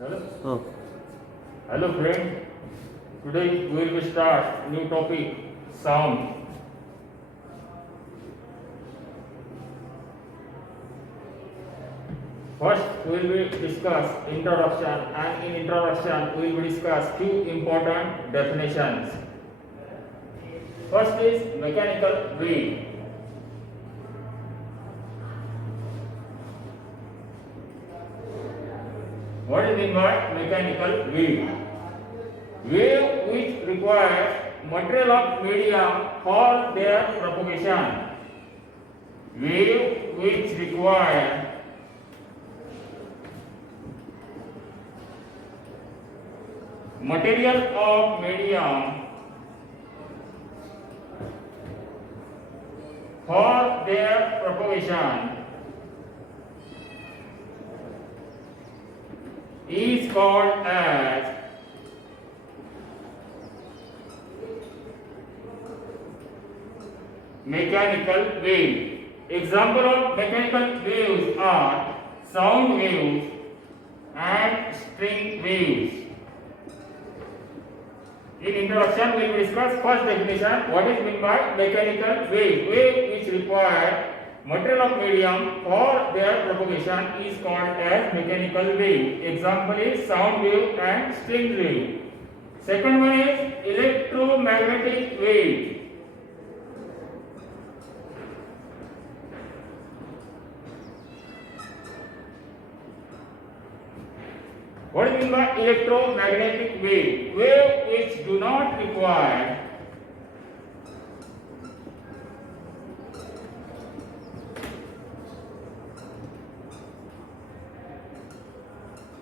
Hello, Oh, hello friend. Today we will start new topic sound. First we will discuss introduction, and in introduction we will discuss few important definitions. First is mechanical wave. What is meant by mechanical wave? Wave which requires material of medium for their propagation. Wave which require material of medium for their propagation is called as mechanical wave. Example of mechanical waves are sound waves and string waves. In introduction, we will discuss first definition. What is meant by mechanical wave? Wave which require material of medium for their propagation is called as mechanical wave. Example is sound wave and string wave. Second one is electromagnetic wave. What is meant by electromagnetic wave? Wave which do not require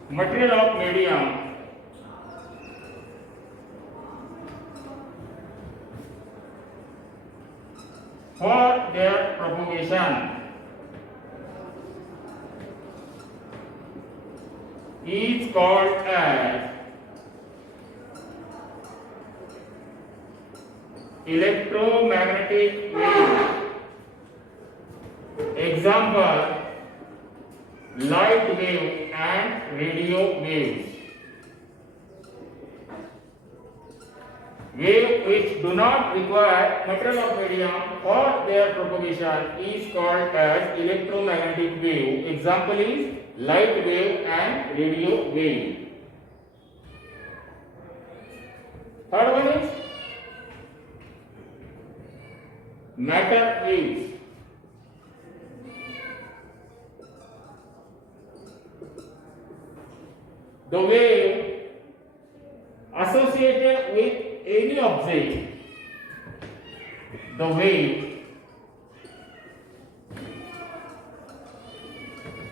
material of medium for their propagation is called as electromagnetic wave. Example, light wave and radio waves. Wave which do not require material of medium for their propagation is called as electromagnetic wave. Example is light wave and radio wave. Third one is matter waves. The wave associated with any object, the wave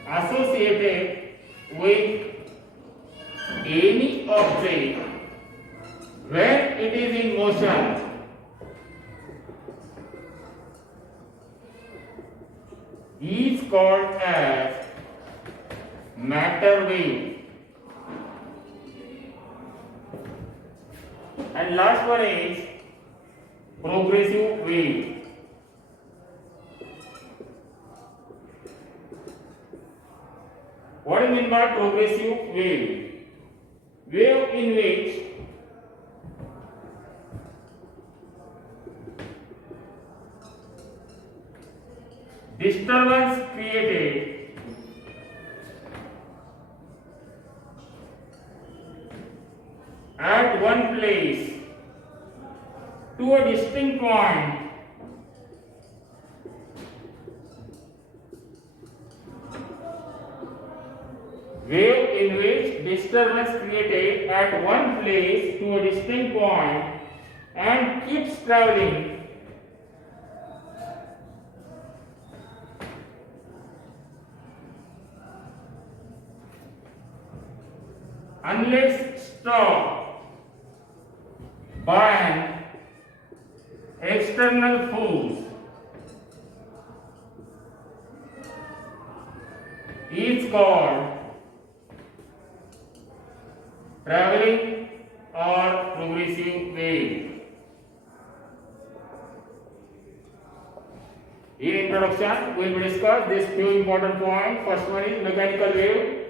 associated with any object when it is in motion is called as matter wave. And last one is progressive wave. What do you mean by progressive wave? Wave in which disturbance created at one place to a distinct point wave in which disturbance created at one place to a distinct point and keeps traveling unless stopped by an external force is called traveling or progressive wave. In introduction, we will discuss these few important points. First one is mechanical wave.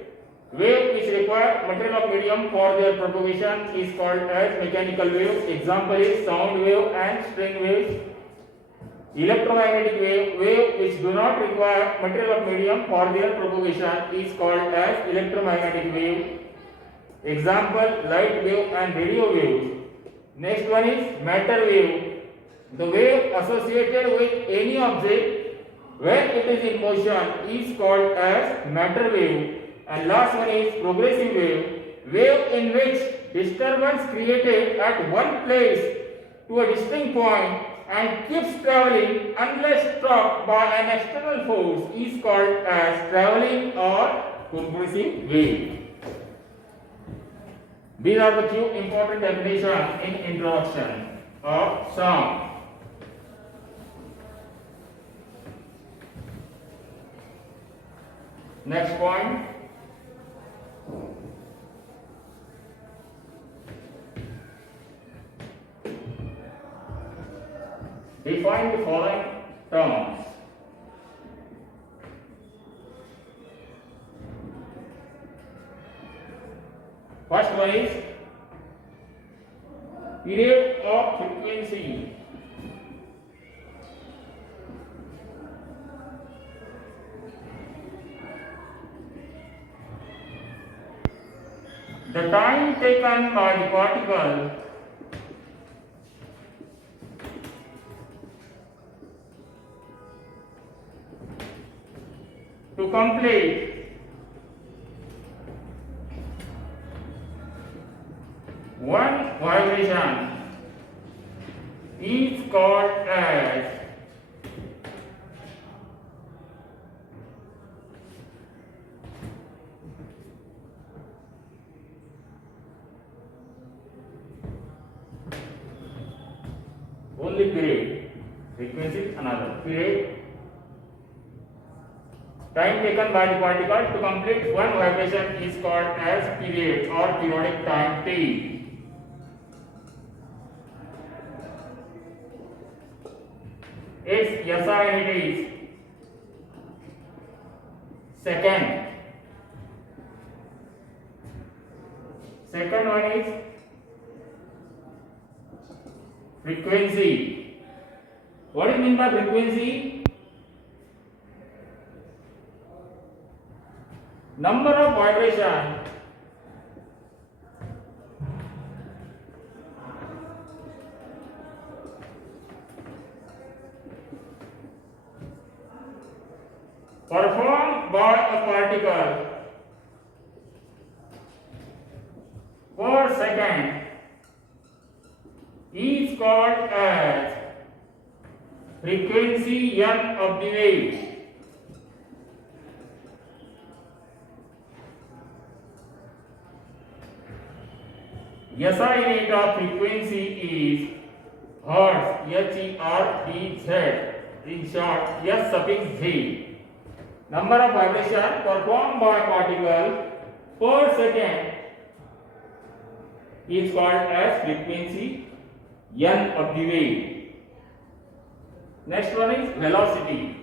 Wave which require material of medium for their propagation is called as mechanical wave. Example is sound wave and string waves. Electromagnetic wave which do not require material of medium for their propagation is called as electromagnetic wave. Example light wave and radio wave. Next one is matter wave. The wave associated with any object when it is in motion is called as matter wave. And last one is progressive wave in which disturbance created at one place to a distinct point and keeps traveling unless stopped by an external force is called as traveling or progressive wave. These are the few important definitions in introduction of sound. Next point. Define the following terms. First one is period of frequency. The time taken by the particle to complete one vibration is called as only period. Frequency is another period. Time taken by the particle to complete one vibration is called as period or periodic time T. Its SI unit is second. Second one is frequency. What do you mean by frequency? Number of vibration performed by a particle per second is called as frequency n of the wave. SI unit of frequency is Hertz, H-E-R-T-Z, in short S suffix Z. Number of vibration performed by particle per second is called as frequency n of the wave. Next one is velocity.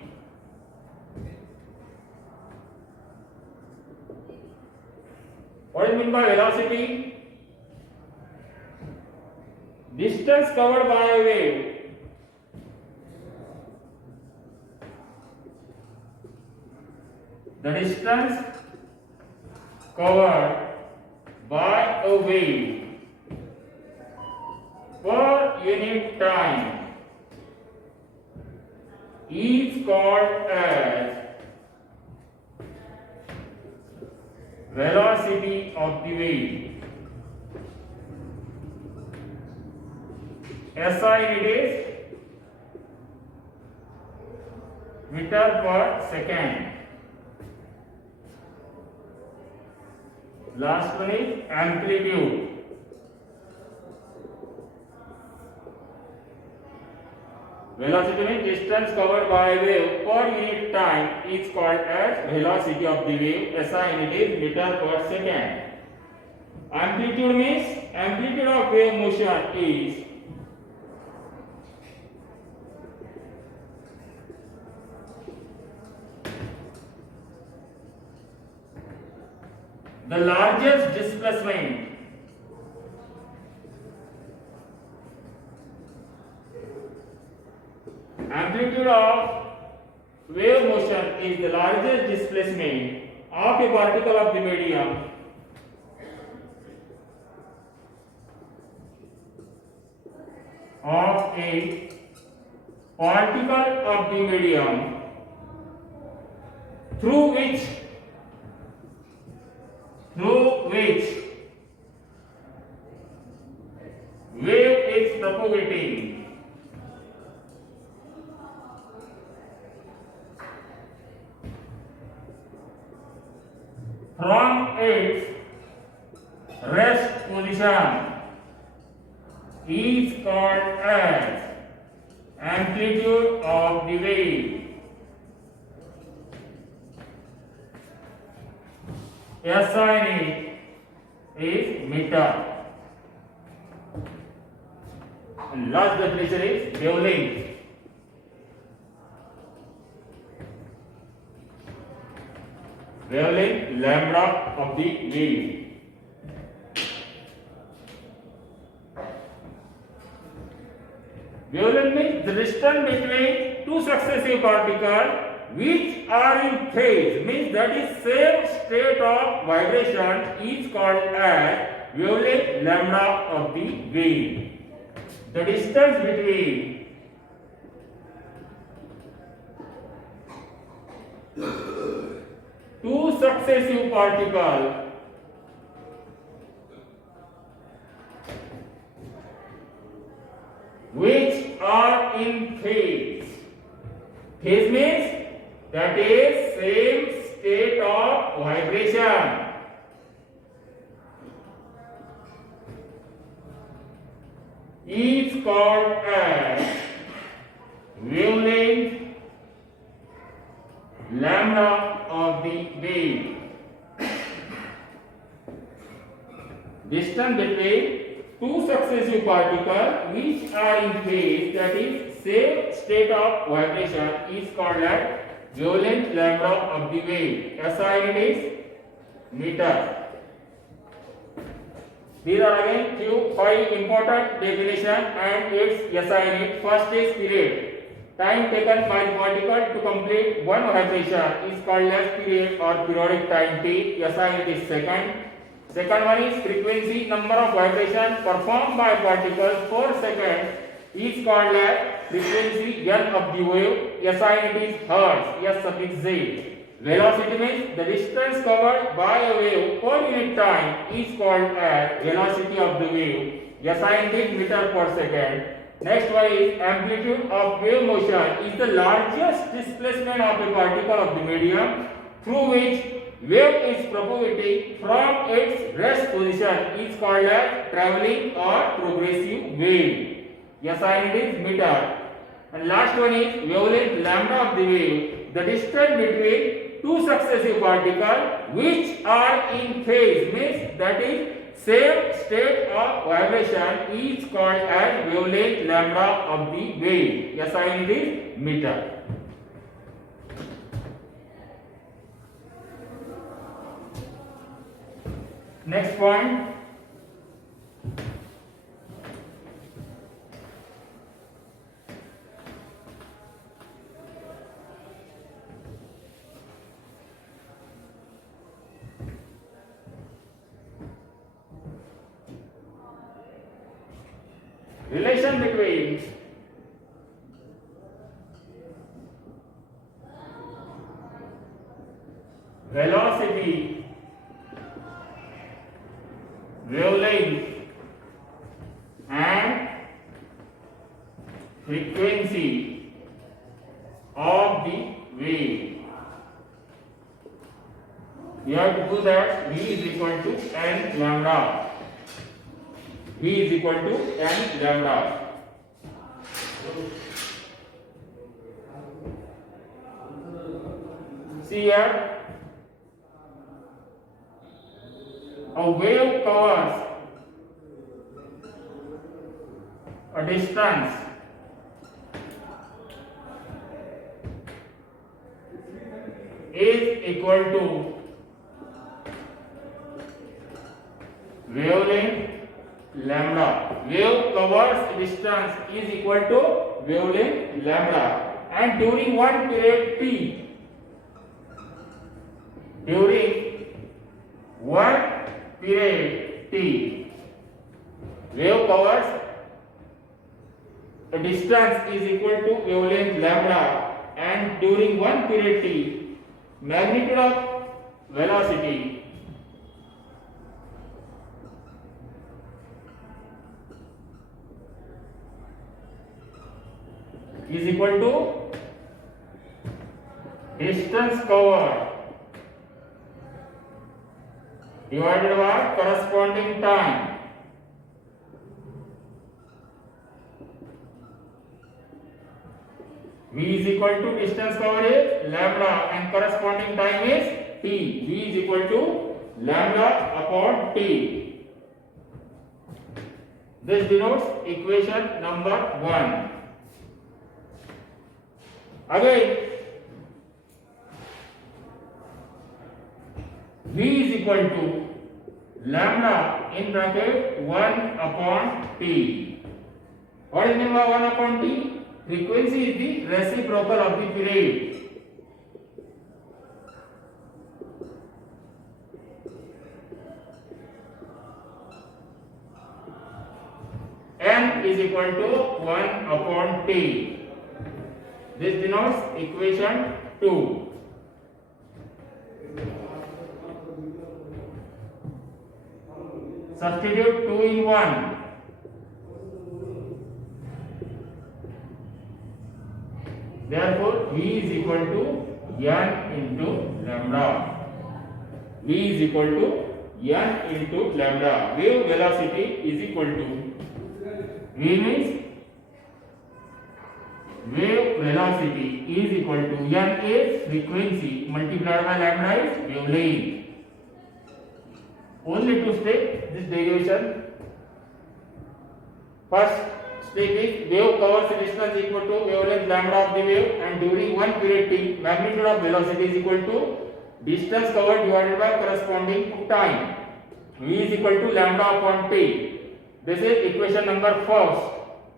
What do you mean by velocity? Distance covered by a wave the distance covered by a wave per unit time is called as velocity of the wave. SI unit is meter per second. Last one is amplitude. Velocity means distance covered by a wave per unit time is called as velocity of the wave. SI unit is meter per second. Amplitude means amplitude of wave motion is the largest displacement amplitude of wave motion is the largest displacement of a particle of the medium through which wave is propagating. From its rest position is called as amplitude of the wave. SI in it is meter. And last definition is wavelength. Wavelength lambda of the wave. Wavelength means the distance between two successive particles which are in phase, means that is same state of vibration is called as wavelength lambda of the wave. The distance between two successive particles which are in phase. Phase means that is same state of vibration. Is called as wavelength lambda of the wave. Distance between two successive particles which are in phase, that is same state of vibration, is called as wavelength lambda of the wave. SI is meter. These are again few 5 important definition and its SI unit. First is period. Time taken by the particle to complete one vibration is called as period or periodic time T. SI unit is second. Second one is frequency, number of vibrations performed by particles per second is called as frequency N of the wave. SI unit is hertz. S suffix Z. Velocity means the distance covered by a wave per unit time is called as velocity of the wave. SI unit is meter per second. Next one is amplitude of wave motion is the largest displacement of a particle of the medium through which wave is propagating from its rest position is called as traveling or progressive wave. SI unit is meter. And last one is wavelength lambda of the wave, the distance between two successive particles which are in phase, means that is same state of vibration is called as wavelength lambda of the wave. SI unit is meter. Next point. Relation between velocity, wavelength and frequency of the wave. We have to do that. V is equal to n lambda. V is equal to n lambda. See here, a wave covers a distance is equal to wavelength lambda. Wave covers distance is equal to wavelength lambda, and during one period t, during one period t, wave covers a distance is equal to wavelength lambda, and during one period t, magnitude of velocity is equal to distance covered divided by corresponding time. V is equal to distance covered is lambda and corresponding time is t. V is equal to lambda upon t. This denotes equation number 1. Again, V is equal to lambda in bracket 1 upon t. What is meant by 1 upon t? Frequency is the reciprocal of the period. M is equal to 1 upon t. This denotes equation 2. Substitute 2 in 1. Therefore, V is equal to n into lambda. V is equal to n into lambda. Wave velocity is equal to, V means wave velocity is equal to n is frequency multiplied by lambda is wavelength. Only to state this derivation. First step is wave covers distance equal to wavelength lambda of the wave, and during one period t, magnitude of velocity is equal to distance covered divided by corresponding time. V is equal to lambda upon t. This is equation number first.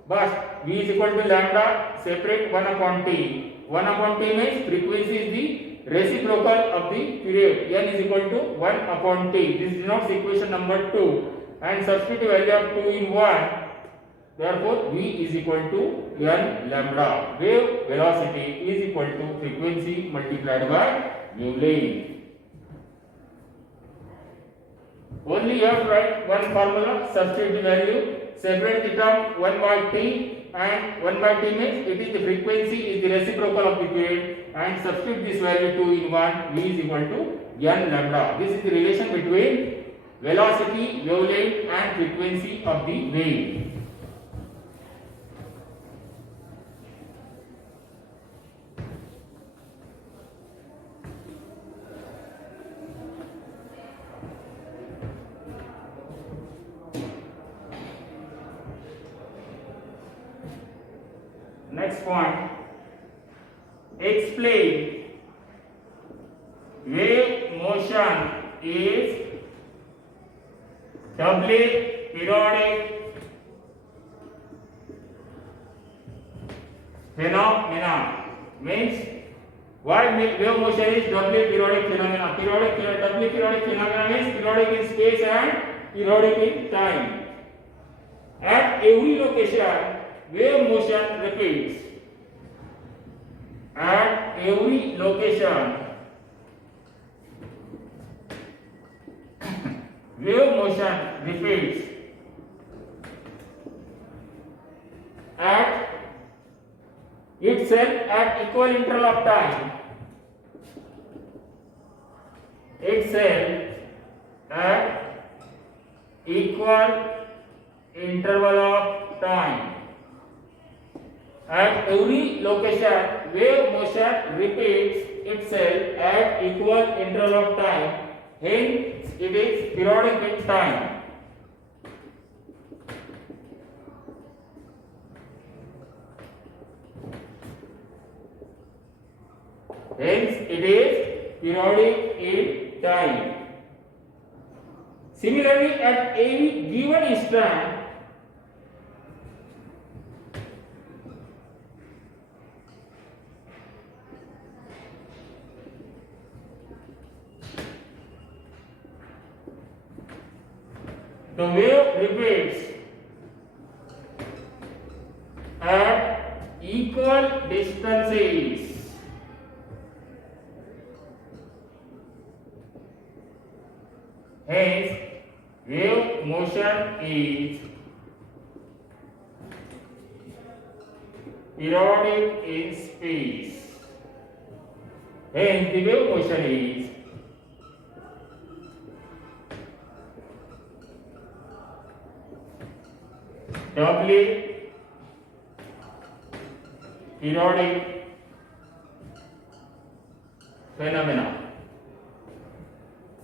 But V is equal to lambda, separate 1 upon t. 1 upon t means frequency is the reciprocal of the period. N is equal to 1 upon t. This denotes equation number 2. And substitute value of 2 in 1. Therefore, V is equal to n lambda. Wave velocity is equal to frequency multiplied by wavelength. Only you have to write one formula, substitute the value, separate the term 1 by t, and 1 by t means it is the frequency is the reciprocal of the period, and substitute this value 2 in 1, V is equal to n lambda. This is the relation between velocity, wavelength and frequency of the wave. Next point, explain wave motion is doubly periodic phenomena. Means why wave motion is doubly periodic phenomena? Doubly periodic phenomena means periodic in space and periodic in time. At every location, wave motion repeats. At every location, wave motion repeats. At itself at equal interval of time. Itself at equal interval of time. At every location, wave motion repeats itself at equal interval of time. Hence, it is periodic in time. Hence, it is periodic in time. Similarly, at any given instant, the wave repeats at equal distances. Hence, wave motion is periodic in space. Hence, the wave motion is doubly periodic phenomena.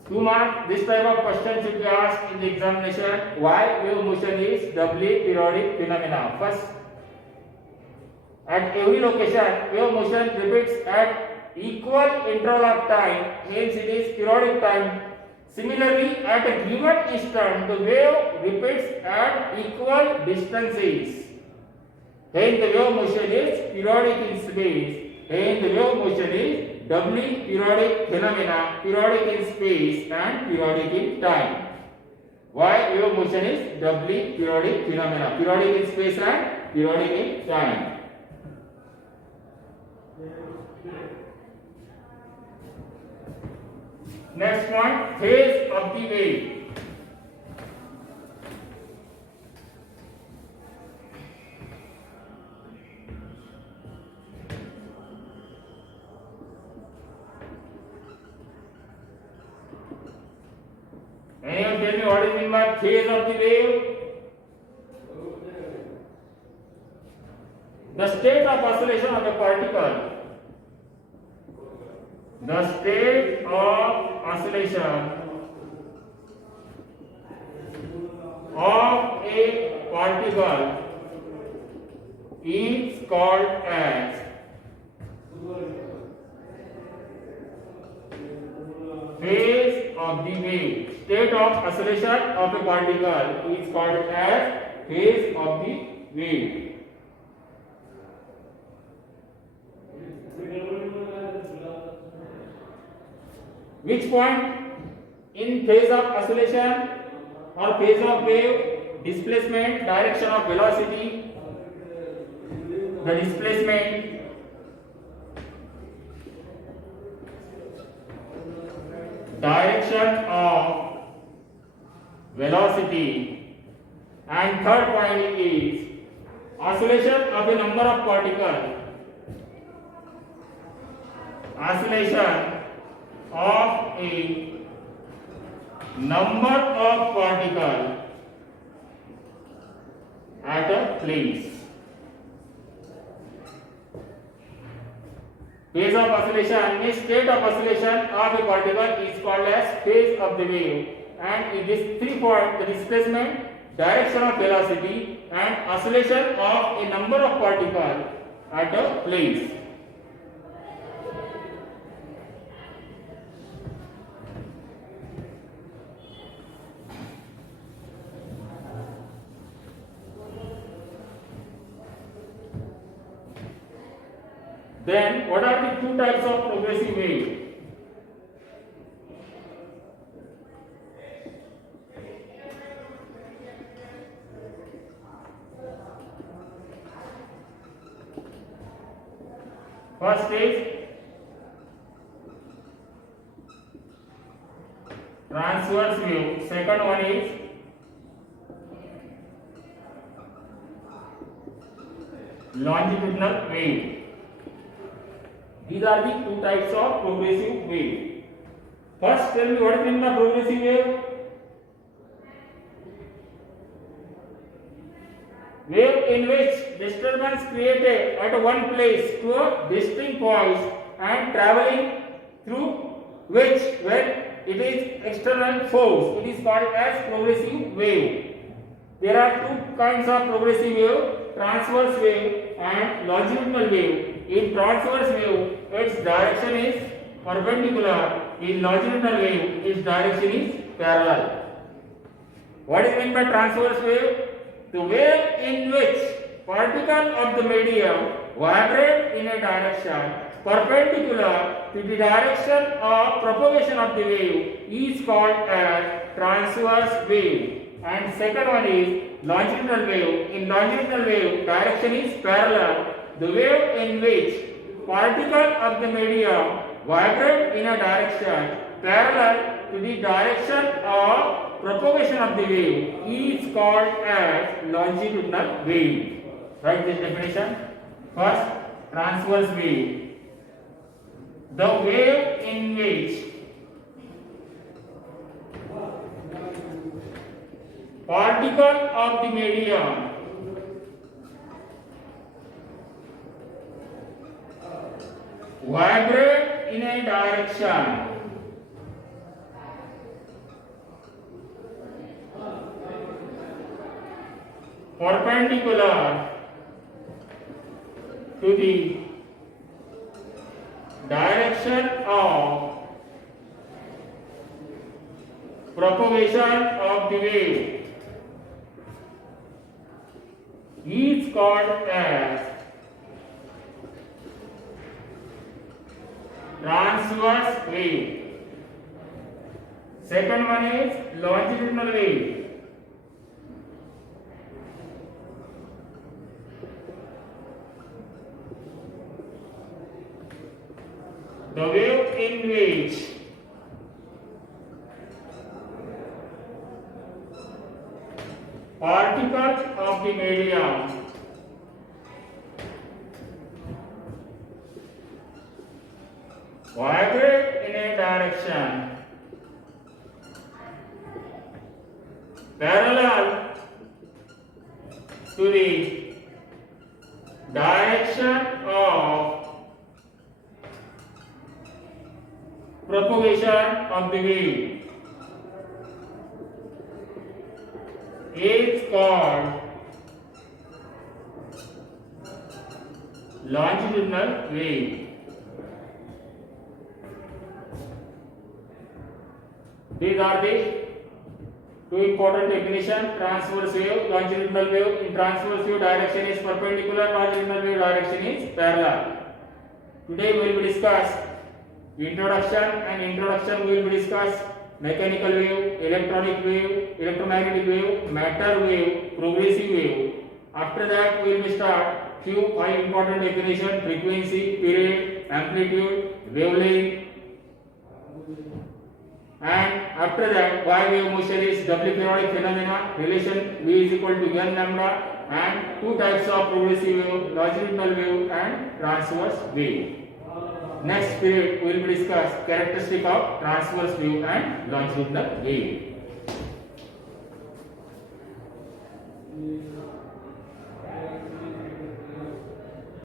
2 marks. This type of question should be asked in the examination. Why wave motion is doubly periodic phenomena? First, at every location, wave motion repeats at equal interval of time. Hence, it is periodic time. Similarly, at a given instant, the wave repeats at equal distances. Hence, the wave motion is periodic in space. Hence, the wave motion is doubly periodic phenomena, periodic in space and periodic in time. Why wave motion is doubly periodic phenomena, periodic in space and periodic in time. Next point, phase of the wave. Anyone tell me what is meant by phase of the wave? The state of oscillation of a particle. The state of oscillation of a particle is called as phase of the wave. State of oscillation of a particle is called as phase of the wave. Which point in phase of oscillation or phase of wave? Displacement, direction of velocity, the displacement, direction of velocity, and third point is oscillation of a number of particles. Oscillation of a number of particles at a place. Phase of oscillation means state of oscillation of a particle is called as phase of the wave, and in this 3 points, the displacement, direction of velocity and oscillation of a number of particles at a place. Then, what are the 2 types of progressive wave? First is transverse wave. Second one is longitudinal wave. These are the 2 types of progressive wave. First, tell me what is meant by progressive wave? Wave in which disturbance created at one place to a distinct point and traveling through which, when it is external force, it is called as progressive wave. There are 2 kinds of progressive wave: transverse wave and longitudinal wave. In transverse wave, its direction is perpendicular. In longitudinal wave, its direction is parallel. What is meant by transverse wave? The wave in which particle of the medium vibrate in a direction perpendicular to the direction of propagation of the wave is called as transverse wave. And second one is longitudinal wave. In longitudinal wave, direction is parallel. The wave in which particle of the medium vibrate in a direction parallel to the direction of propagation of the wave is called as longitudinal wave. Write this definition. First, transverse wave. The wave in which particle of the medium vibrate in a direction perpendicular to the direction of propagation of the wave is called as transverse wave. Second one is longitudinal wave. The wave in which particles of the medium vibrate in a direction parallel to the direction of propagation of the wave is called longitudinal wave. These are the two important definitions: transverse wave, longitudinal wave. In transverse wave, direction is perpendicular; longitudinal wave, direction is parallel. Today we will discuss introduction, and introduction we will discuss mechanical wave, electronic wave, electromagnetic wave, matter wave, progressive wave. After that we will start few 5 important definitions: frequency, period, amplitude, wavelength, and after that why wave motion is doubly periodic phenomena, relation V is equal to n lambda, and two types of progressive wave, longitudinal wave and transverse wave. Next period we will discuss characteristic of transverse wave and longitudinal wave.